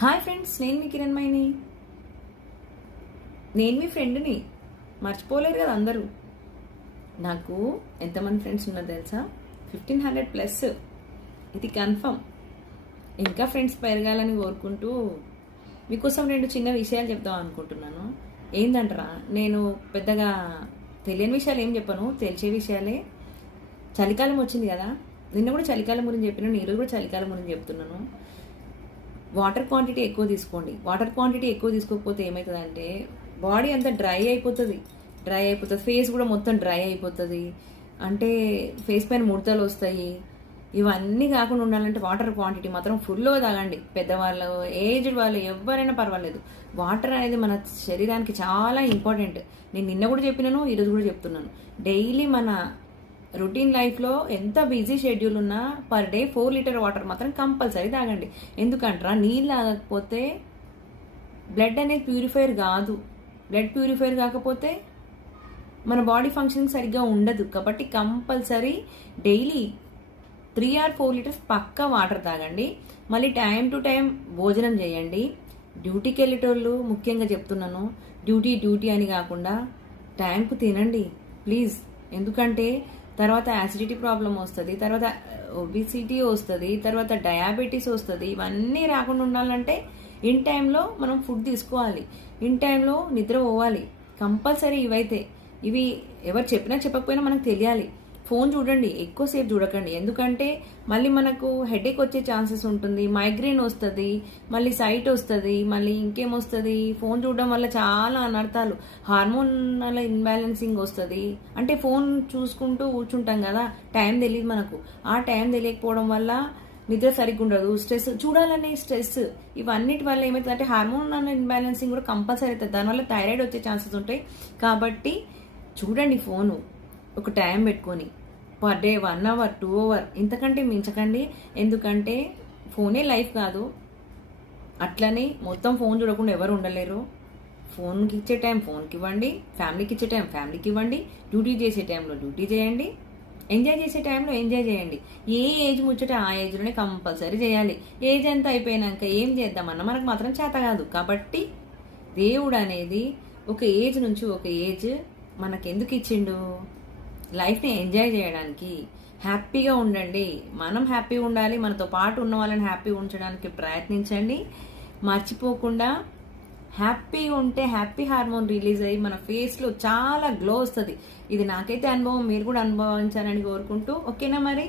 Hi friends, నేను మీ కిరణ్మయిని. నేను మీ ఫ్రెండ్ని మర్చిపోలేరు కదా అందరూ. నాకు ఎంతమంది ఫ్రెండ్స్ ఉన్నారు తెలుసా? 1500+. ఇది కన్ఫర్మ్. ఇంకా ఫ్రెండ్స్ పెరగాలని కోరుకుంటూ మీకోసం 2 చిన్న విషయాలు చెప్దాం అనుకుంటున్నాను. ఏందంటారా, నేను పెద్దగా తెలియని విషయాలు ఏం చెప్పను, తెలిసే విషయాలే. చలికాలం వచ్చింది కదా, నిన్న కూడా చలికాలం గురించి చెప్పినాను, ఈరోజు కూడా చలికాలం గురించి చెప్తున్నాను. వాటర్ క్వాంటిటీ ఎక్కువ తీసుకోండి. వాటర్ క్వాంటిటీ ఎక్కువ తీసుకోకపోతే ఏమవుతుందంటే బాడీ అంతా డ్రై అయిపోతుంది. ఫేస్ కూడా మొత్తం డ్రై అయిపోతుంది. అంటే ఫేస్ పైన ముడతలు వస్తాయి. ఇవన్నీ కాకుండా ఉండాలంటే వాటర్ క్వాంటిటీ మాత్రం ఫుల్గా తాగండి. పెద్దవాళ్ళు, ఏజ్డ్ వాళ్ళు, ఎవరైనా పర్వాలేదు. వాటర్ అనేది మన శరీరానికి చాలా ఇంపార్టెంట్. నేను నిన్న కూడా చెప్పినాను, ఈరోజు కూడా చెప్తున్నాను. డైలీ మన రొటీన్ లైఫ్లో ఎంత బిజీ షెడ్యూల్ ఉన్నా పర్ డే 4 లీటర్ వాటర్ మాత్రం కంపల్సరీ తాగండి. ఎందుకంటారా, నీళ్ళు తాగకపోతే బ్లడ్ అనేది ప్యూరిఫైర్ కాదు. బ్లడ్ ప్యూరిఫైర్ కాకపోతే మన బాడీ ఫంక్షనింగ్ సరిగ్గా ఉండదు. కాబట్టి కంపల్సరీ డైలీ 3 or 4 లీటర్స్ పక్కా వాటర్ తాగండి. మళ్ళీ టైం టు టైం భోజనం చేయండి. డ్యూటీకి వెళ్ళేటోళ్ళు ముఖ్యంగా చెప్తున్నాను, డ్యూటీ అని కాకుండా టైంకు తినండి ప్లీజ్. ఎందుకంటే తర్వాత యాసిడిటీ ప్రాబ్లం వస్తుంది, తర్వాత ఒబిసిటీ వస్తుంది, తర్వాత డయాబెటీస్ వస్తుంది. ఇవన్నీ రాకుండా ఉండాలంటే ఇన్ టైంలో మనం ఫుడ్ తీసుకోవాలి, ఇన్ టైంలో నిద్ర పోవాలి కంపల్సరీ. ఇవి ఎవరు చెప్పినా చెప్పకపోయినా మనకు తెలియాలి. ఫోన్ చూడండి, ఎక్కువసేపు చూడకండి. ఎందుకంటే మళ్ళీ మనకు హెడేక్ వచ్చే ఛాన్సెస్ ఉంటుంది, మైగ్రేన్ వస్తుంది, మళ్ళీ సైట్ వస్తుంది, మళ్ళీ ఇంకేమొస్తుంది. ఫోన్ చూడడం వల్ల చాలా అనర్థాలు, హార్మోనల్ ఇన్బ్యాలెన్సింగ్ వస్తుంది. అంటే ఫోన్ చూసుకుంటూ కూర్చుంటాం కదా, టైం తెలియదు మనకు. ఆ టైం తెలియకపోవడం వల్ల నిద్ర సరిగ్గా ఉండదు, స్ట్రెస్, చూడాలనే స్ట్రెస్, ఇవన్నిటి వల్ల ఏమవుతుందంటే హార్మోనల్ ఇన్బ్యాలెన్సింగ్ కూడా కంపల్సరీ అవుతుంది. దానివల్ల థైరాయిడ్ వచ్చే ఛాన్సెస్ ఉంటాయి. కాబట్టి చూడండి ఫోను ఒక టైం పెట్టుకొని, పర్ డే 1 hour 2 hour, ఇంతకంటే మించకండి. ఎందుకంటే ఫోనే లైఫ్ కాదు. అట్లని మొత్తం ఫోన్ చూడకుండా ఎవరు ఉండలేరు. ఫోన్కి ఇచ్చే టైం ఫోన్కి ఇవ్వండి, ఫ్యామిలీకి ఇచ్చే టైం ఫ్యామిలీకి ఇవ్వండి, డ్యూటీ చేసే టైంలో డ్యూటీ చేయండి, ఎంజాయ్ చేసే టైంలో ఎంజాయ్ చేయండి. ఏ ఏజ్ ముచ్చట ఆ ఏజ్లోనే కంపల్సరీ చేయాలి. ఏజ్ అంతా అయిపోయినాక ఏం చేద్దామన్నా మనకు మాత్రం చేత కాదు. కాబట్టి దేవుడు అనేది ఒక ఏజ్ నుంచి ఒక ఏజ్ మనకెందుకు ఇచ్చిండు? లైఫ్ని ఎంజాయ్ చేయడానికి. హ్యాపీగా ఉండండి. మనం హ్యాపీగా ఉండాలి, మనతో పాటు ఉన్న వాళ్ళని హ్యాపీగా ఉంచడానికి ప్రయత్నించండి. మర్చిపోకుండా హ్యాపీగా ఉంటే హ్యాపీ హార్మోన్ రిలీజ్ అయ్యి మన ఫేస్లో చాలా గ్లో వస్తుంది. ఇది నాకైతే అనుభవం, మీరు కూడా అనుభవించాలని కోరుకుంటూ, ఓకేనా మరి,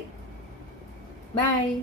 బాయ్.